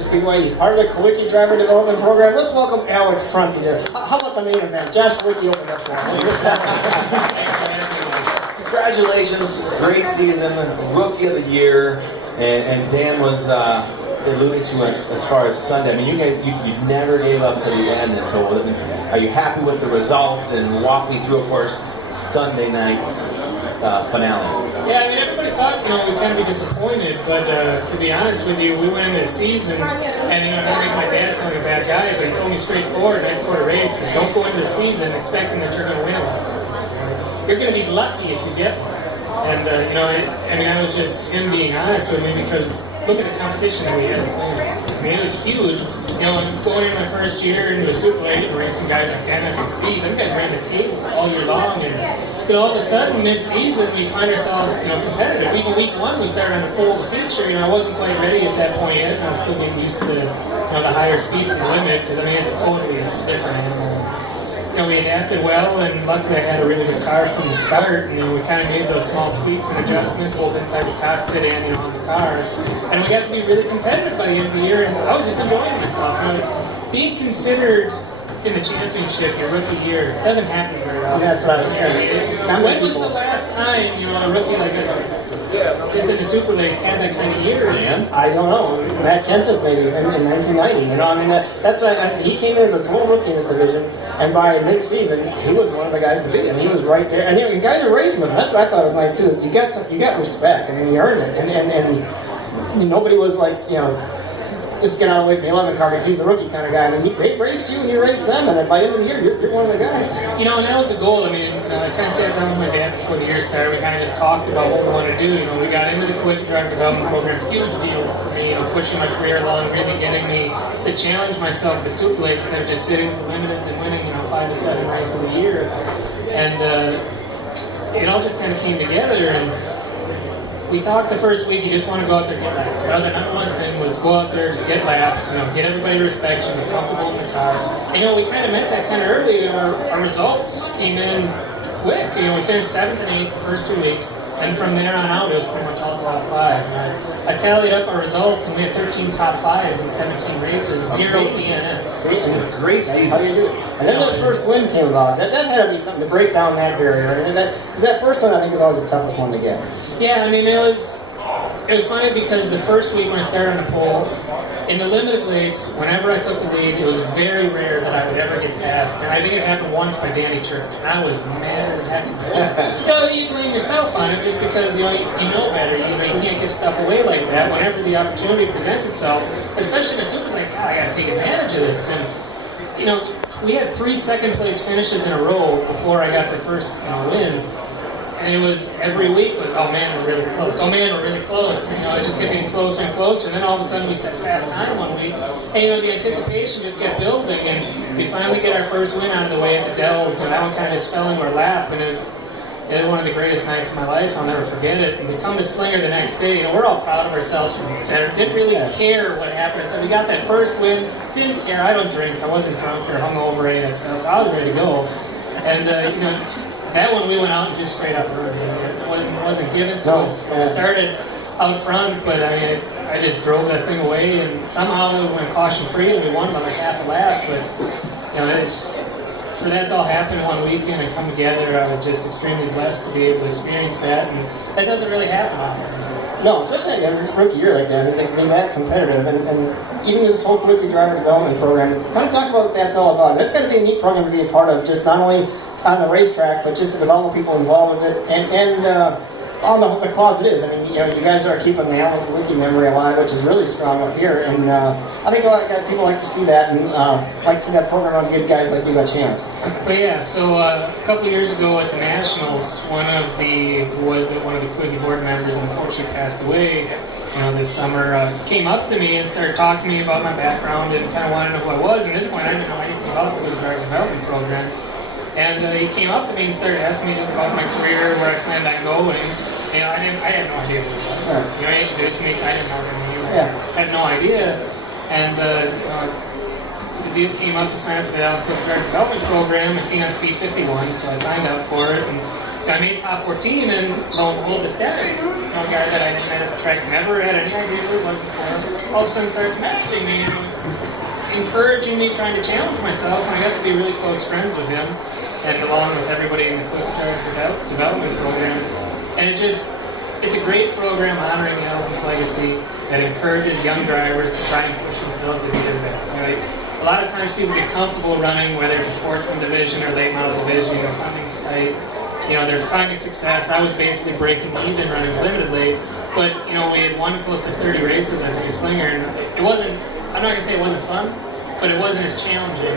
Speedway. He's part of the Kulwicki driver development program. Let's welcome Alex Prunty. How about the main event? Josh Kulwicki opened up for him. Congratulations, great season, rookie of the year, and Dan was alluded to as far as Sunday. I mean, you guys, you never gave up to the end, and so are you happy with the results? And walk me through, of course, Sunday night's finale. Yeah, I mean, everybody thought, we'd kind of be disappointed, but to be honest with you, we went into the season, and I don't think my dad sounded a bad guy, but he told me straightforward right before the race, is don't go into the season expecting that you're going to win a lot this year. You're going to be lucky if you get one. And, I was just him being honest with me, because look at the competition that we had as Lions. I mean, it was huge. Going into my first year into a super late and racing guys like Dennis and Steve, them guys ran the tables all year long, and all of a sudden, mid-season, we find ourselves, competitive. Even week one, we started on the pole to finish. I wasn't quite ready at that point yet, and I was still getting used to the higher speed from the limit, because it's a totally different animal. We adapted well, and luckily I had a really good car from the start. We kind of made those small tweaks and adjustments, both inside the cockpit and on the car, and we got to be really competitive by the end of the year. And I was just enjoying myself. Being considered in the championship your rookie year doesn't happen very often. That's what I was saying. When was the last time a rookie like just in the Super Leagues had that kind of year? Man, I don't know. Matt Kenseth maybe in 1990. That's why he came in as a total rookie in this division, and by mid-season he was one of the guys to beat, and he was right there. And you guys are racing with him. That's what I thought was nice too. You got respect. You earned it, and nobody was like just get out of the way from the 11 car because he's the rookie kind of guy. They raced you and you raced them, and then by the end of the year, you're one of the guys. And that was the goal. I kind of sat down with my dad before the year started. We kind of just talked about what we want to do. We got into the Kulwicki driver development program. Huge deal for me, pushing my career along, really getting me to challenge myself to Super League instead of just sitting with the limiteds and winning, 5 to 7 races a year. And it all just kind of came together. And we talked the first week, you just want to go out there and get laps. That was the number one thing, was go out there, just get laps, get everybody to respect you, get comfortable in the car. We kind of met that kind of early. Our results came in quick. We finished 7th and 8th the first 2 weeks, and from there on out, it was pretty much all top fives. And I tallied up our results, and we had 13 top fives in 17 races, 0 DNFs. Great season. How do you do it? And then that first win came about. That had to be something to break down that barrier. And that first one, I think, is always the toughest one to get. Yeah, it was funny because the first week when I started on the pole, in the limited blades, whenever I took the lead, it was very rare that I would ever get passed. And I think it happened once by Danny Church, and I was mad at that. You blame yourself on it just because you know better. You can't give stuff away like that. Whenever the opportunity presents itself, especially in the Supers, like, God, I got to take advantage of this. And we had 3 second-place finishes in a row before I got the first win. And it was every week was, oh man, we're really close. Oh man, we're really close. It just kept getting closer and closer. And then all of a sudden we set fast time one week. And the anticipation just kept building. And we finally get our first win out of the way at the Dells. And that one kind of just fell into our lap. And it was one of the greatest nights of my life. I'll never forget it. And to come to Slinger the next day, we're all proud of ourselves from Saturday. Didn't really care what happened. I said, we got that first win. Didn't care. I don't drink. I wasn't drunk or hungover or any of that stuff. So I was ready to go. And, that one we went out and just straight up rode. It wasn't given to us. It started out front, but I just drove that thing away, and somehow we went caution free and we won by like half a lap. But it's just, for that to all happen in one weekend and come together, I was just extremely blessed to be able to experience that, and that doesn't really happen often. No, especially in a rookie year like that, being that competitive, and even this whole Kulwicki driver development program. Kind of talk about what that's all about. That's got to be a neat program to be a part of, just not only on the racetrack, but just with all the people involved with it, and on the cause it is. You guys are keeping the Allen Kulwicki memory alive, which is really strong up here, and I think a lot of people like to see that, and like to see that program on good guys like you a chance. But yeah, so a couple of years ago at the Nationals, one of the Kulwicki board members, unfortunately passed away. This summer, came up to me and started talking to me about my background and kind of wanted to know who I was. And at this point, I didn't know anything about the Kulwicki driver development program. And he came up to me and started asking me just about my career, where I planned on going. I had no idea what it was. He introduced me, I didn't know him either. I had no idea. And the deal came up to sign up for the Kulwicki driver development program. I seen on Speed 51, so I signed up for it. And I made top 14, and lo and behold, this guy, a guy that I met at the track, never had any idea who it was before, all of a sudden starts messaging me, encouraging me, trying to challenge myself, and I got to be really close friends with him, and along with everybody in the Quick Driver Development Program. And it's a great program honoring Alvin's legacy that encourages young drivers to try and push themselves to be their best. A lot of times people get comfortable running, whether it's a sportsman division or late model division, funding's tight. They're finding success. I was basically breaking even running limited late, but we had won close to 30 races, I think, a slinger, and it wasn't. I'm not gonna say it wasn't fun, but it wasn't as challenging.